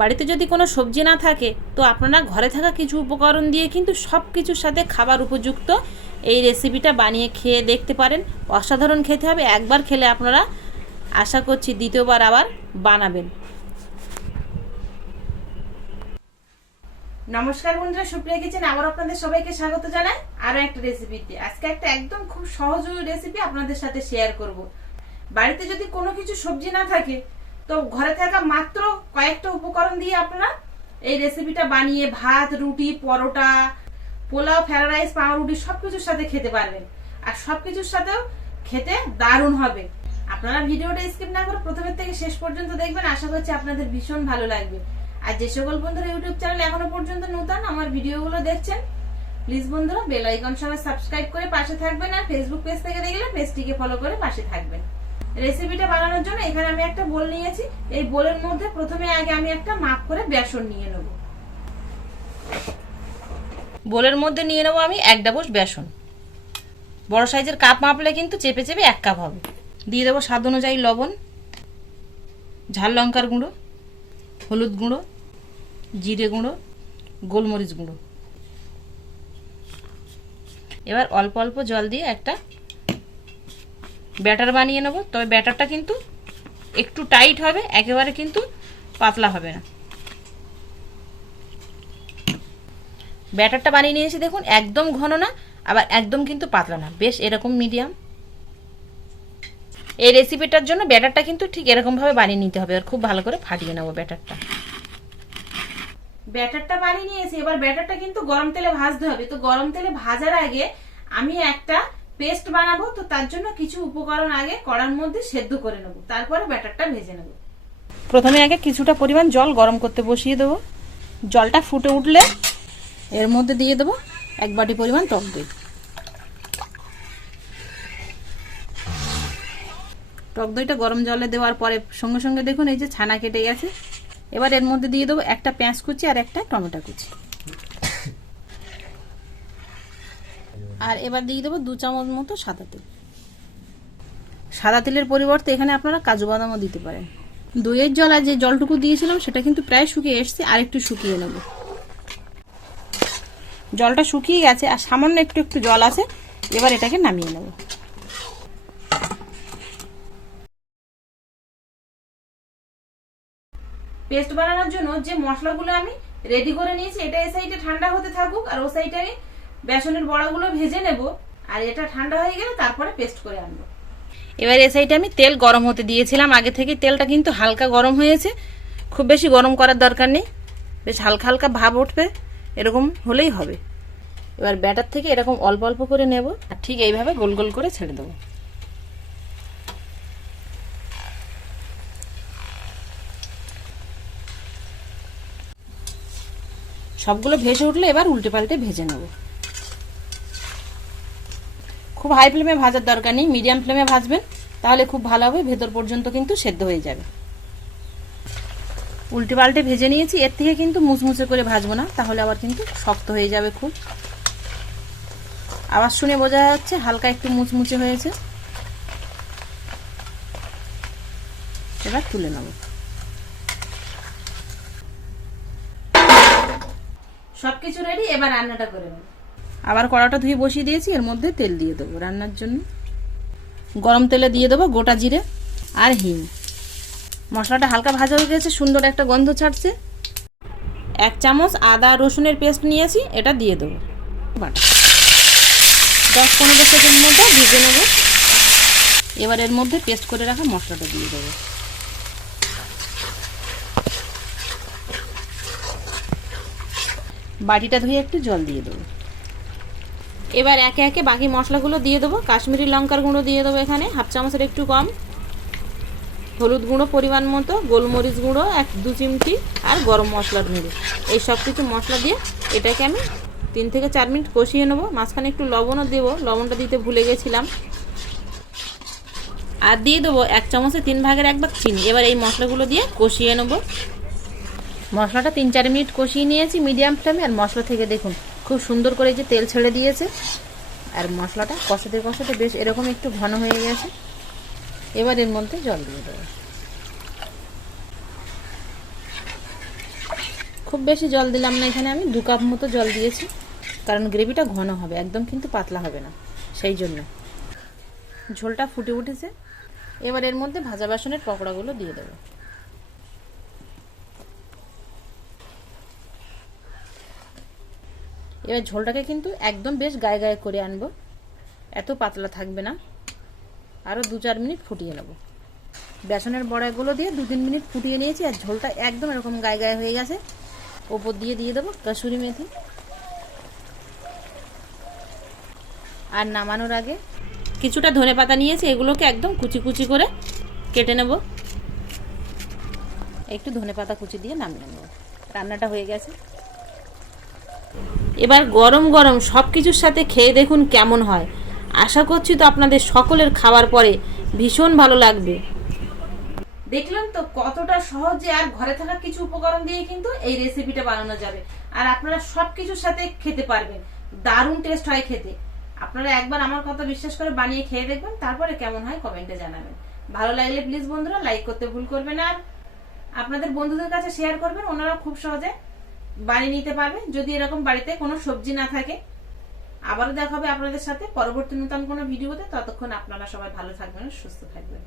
বাড়িতে যদি কোনো সবজি না থাকে তো আপনারা ঘরে থাকা কিছু উপকরণ দিয়ে কিন্তু সব কিছুর সাথে খাবার উপযুক্ত এই রেসিপিটা বানিয়ে খেয়ে দেখতে পারেন। অসাধারণ খেতে হবে। একবার খেলে আপনারা আশা করছি দ্বিতীয়বার আবার বানাবেন। নমস্কার বন্ধুরা, সুপ্রিয়া কিচেন আবার আপনাদের সবাইকে স্বাগত জানাই আরো একটা রেসিপিতে। আজকে একটা একদম খুব সহজ রেসিপি আপনাদের সাথে শেয়ার করব। বাড়িতে যদি কোনো কিছু সবজি না থাকে তো ঘরে থাকা মাত্র কয়েকটা উপকরণ দিয়ে আপনারা এই রেসিপিটা বানিয়ে ভাত, রুটি, পরোটা, পোলাও, ফ্রাইড রাইস, পাউরুটি সবকিছুর সাথে খেতে পারবেন। আর সবকিছুর সাথেও খেতে দারুণ হবে। আপনারা ভিডিওটা স্কিপ না করে প্রথমের থেকে শেষ পর্যন্ত দেখবেন। আশা করছি আপনাদের ভীষণ ভালো লাগবে। আর যে সকল বন্ধুরা ইউটিউব চ্যানেল এখনো পর্যন্ত নতুন আমার ভিডিওগুলো দেখছেন, প্লিজ বন্ধুরা বেল আইকন সবাই সাবস্ক্রাইব করে পাশে থাকবেন। আর ফেসবুক পেজ থেকে দেখলে পেজটিকে ফলো করে পাশে থাকবেন। রেসিপিটা বানানোর জন্য এখানে আমি একটা বোল নিয়েছি। এই বোলের মধ্যে প্রথমে আগে আমি একটা মাপ করে বেসন নিয়ে নেব। বোলের মধ্যে নিয়ে নেব আমি 1 ডাবুস বেসন। বড় সাইজের কাপ মাপলে কিন্তু চেপে চেপে 1 কাপ হবে। দিয়ে দেবো স্বাদ অনুযায়ী লবণ, ঝাল লঙ্কার গুঁড়ো, হলুদ গুঁড়ো, জিরে গুঁড়ো, গোলমরিচ গুঁড়ো। এবার অল্প অল্প জল দিয়ে একটা ব্যাটার বানিয়ে নেব। তবে ব্যাটারটা কিন্তু একটু টাইট হবে, একেবারে কিন্তু পাতলা হবে না। ব্যাটারটা বানিয়ে নিয়েছি দেখুন, একদম ঘন না আবার একদম কিন্তু পাতলা না, বেশ এরকম মিডিয়াম। এই রেসিপিটার জন্য ব্যাটারটা কিন্তু ঠিক এরকম ভাবে বানিয়ে নিতে হবে। আর খুব ভালো করে ফাটিয়ে নেব ব্যাটারটা। ব্যাটারটা বানিয়ে নিয়েছি। এবার ব্যাটারটা কিন্তু গরম তেলে ভাজতে হবে। তো গরম তেলে ভাজার আগে আমি একটা পেস্ট বানাবো। তো তার জন্য কিছু উপকরণ আগে কড়ার মধ্যে সেদ্ধ করে নেব, তারপরে ব্যাটারটা ভেজে নেব। প্রথমে আগে কিছুটা পরিমাণ জল গরম করতে বসিয়ে দেবো। জলটা ফুটে উঠলে এর মধ্যে দিয়ে দেবো 1 বাটি পরিমাণ টক দই। টক দইটা গরম জলে দেওয়ার পরে সঙ্গে সঙ্গে দেখুন এই যে ছানা কেটে গেছে। এবার এর মধ্যে দিয়ে দেবো একটা পেঁয়াজ কুচি আর একটা টমেটো কুচি। আর এবার দিয়ে দেবো 2 চামচ মতো সাদা তেল। সাদা তেলের পরিবর্তে এখানে আপনারা কাজু বাদামও দিতে পারেন। দইয়ের জল আর যে জলটুকু দিয়েছিলাম সেটা কিন্তু প্রায় শুকিয়ে এসছে, আর একটু শুকিয়ে নেব। জলটা শুকিয়ে গেছে আর সামান্য একটু একটু জল আছে। এবার এটাকে নামিয়ে নেব। পেস্ট বানানোর জন্য যে মশলাগুলো আমি রেডি করে নিয়েছি, এটা এই সাইডে ঠান্ডা হতে থাকুক আর ও সাইডে আমি বেসনের বড়াগুলো ভেজে নেব। আর এটা ঠান্ডা হয়ে গেলে তারপরে পেস্ট করে আনবো। এবার এই সাইডে আমি তেল গরম হতে দিয়েছিলাম আগে থেকে। তেলটা কিন্তু হালকা গরম হয়েছে, খুব বেশি গরম করার দরকার নেই, বেশ হালকা হালকা ভাব উঠবে, এরকম হলেই হবে। এবার ব্যাটার থেকে এরকম অল্প অল্প করে নেব আর ঠিক এইভাবে গোল গোল করে ছেড়ে দেবো। সবগুলো ভেসে উঠলে এবার উল্টে পাল্টে ভেজে নেব। খুব হাই ফ্লেমে ভাজার দরকার নেই, মিডিয়াম ফ্লেমে ভাজবেন, তাহলে খুব ভালো হবে, ভেতর পর্যন্ত কিন্তু সেদ্ধ হয়ে যাবে। উল্টে পাল্টে ভেজে নিয়েছি। এর থেকে কিন্তু মুচমুচে করে ভাজবো না, তাহলে আবার কিন্তু শক্ত হয়ে যাবে খুব। আওয়াজ শুনে বোঝা যাচ্ছে হালকা একটু মুচমুচে হয়েছে। এবার তুলে নেব। সবকিছু রেডি, এবার রান্নাটা করে নেব। আবার কড়াটা ধুয়ে বসিয়ে দিয়েছি, এর মধ্যে তেল দিয়ে দেবো রান্নার জন্য। গরম তেলে দিয়ে দেবো গোটা জিরে আর হিং। মশলাটা হালকা ভাজা হয়ে গেছে, সুন্দর একটা গন্ধ ছাড়ছে। 1 চামচ আদা রসুনের পেস্ট নিয়েছি, এটা দিয়ে দেবো। 10-15 সেকেন্ড মতো ভেজে নেব। এবার এর মধ্যে পেস্ট করে রাখা মশলাটা দিয়ে দেবো। বাটিটা ধুয়ে একটু জল দিয়ে দেবো। এবার একে একে বাকি মশলাগুলো দিয়ে দেবো। কাশ্মীরি লঙ্কার গুঁড়ো দিয়ে দেবো এখানে 1/2 চামচের একটু কম, হলুদ গুঁড়ো পরিমাণ মতো, গোলমরিচ গুঁড়ো 1-2 চিমটি আর গরম মশলার গুঁড়ো। এই সব কিছু মশলা দিয়ে এটাকে আমি 3 থেকে 4 মিনিট কষিয়ে নেবো। মাঝখানে একটু লবণও দেবো, লবণটা দিতে ভুলে গেছিলাম। আর দিয়ে দেবো 1 চামচে 3 ভাগের 1 ভাগ চিনি। এবার এই মশলাগুলো দিয়ে কষিয়ে নেবো। মশলাটা 3-4 মিনিট কষিয়ে নিয়েছি মিডিয়াম ফ্লেমে। আর মশলা থেকে দেখুন খুব সুন্দর করে যে তেল ছেড়ে দিয়েছে। আর মশলাটা কষাতে কষাতে বেশ এরকম একটু ঘন হয়ে গেছে। এবার এর মধ্যে জল দিয়ে দেবো। খুব বেশি জল দিলাম না, এখানে আমি 2 কাপ মতো জল দিয়েছি, কারণ গ্রেভিটা ঘন হবে, একদম কিন্তু পাতলা হবে না, সেই জন্য। ঝোলটা ফুটে উঠেছে, এবার এর মধ্যে ভাজা বেসনের পকোড়াগুলো দিয়ে দেবো। এবার ঝোলটাকে কিন্তু একদম বেশ গায়ে গায়ে করে আনবো, এত পাতলা থাকবে না। আরও 2-4 মিনিট ফুটিয়ে নেব। বেসনের বড়াগুলো দিয়ে 2-3 মিনিট ফুটিয়ে নিয়েছি, আর ঝোলটা একদম এরকম গায়ে গায়ে হয়ে গেছে। ওপর দিয়ে দেবো কসুরি মেথি। আর নামানোর আগে কিছুটা ধনেপাতা নিয়েছি, এগুলোকে একদম কুচি কুচি করে কেটে নেব। একটু ধনেপাতা কুচি দিয়ে নামিয়ে নেব। রান্নাটা হয়ে গেছে। এবার গরম গরম সব কিছুর সাথে খেয়ে দেখুন কেমন হয়। আশা করছি তো আপনাদের সকলের খাওয়ার পরে ভীষণ ভালো লাগবে। দেখলেন তো কতটা সহজে আর ঘরে থাকা কিছু উপকরণ দিয়ে কিন্তু এই রেসিপিটা বানানো যাবে, আর আপনারা সব কিছুর সাথে খেতে পারবেন। দারুণ টেস্ট হয় খেতে। আপনারা একবার আমার কথা বিশ্বাস করে বানিয়ে খেয়ে দেখবেন, তারপরে কেমন হয় কমেন্টে জানাবেন। ভালো লাগলে প্লিজ বন্ধুরা লাইক করতে ভুল করবেন, আর আপনাদের বন্ধুদের কাছে শেয়ার করবেন, ওনারা খুব সহজে বানিয়ে নিতে পারবে যদি এরকম বাড়িতে কোনো সবজি না থাকে। আবারও দেখা হবে আপনাদের সাথে পরবর্তী নতুন কোনো ভিডিওতে। ততক্ষণ আপনারা সবাই ভালো থাকবেন, সুস্থ থাকবেন।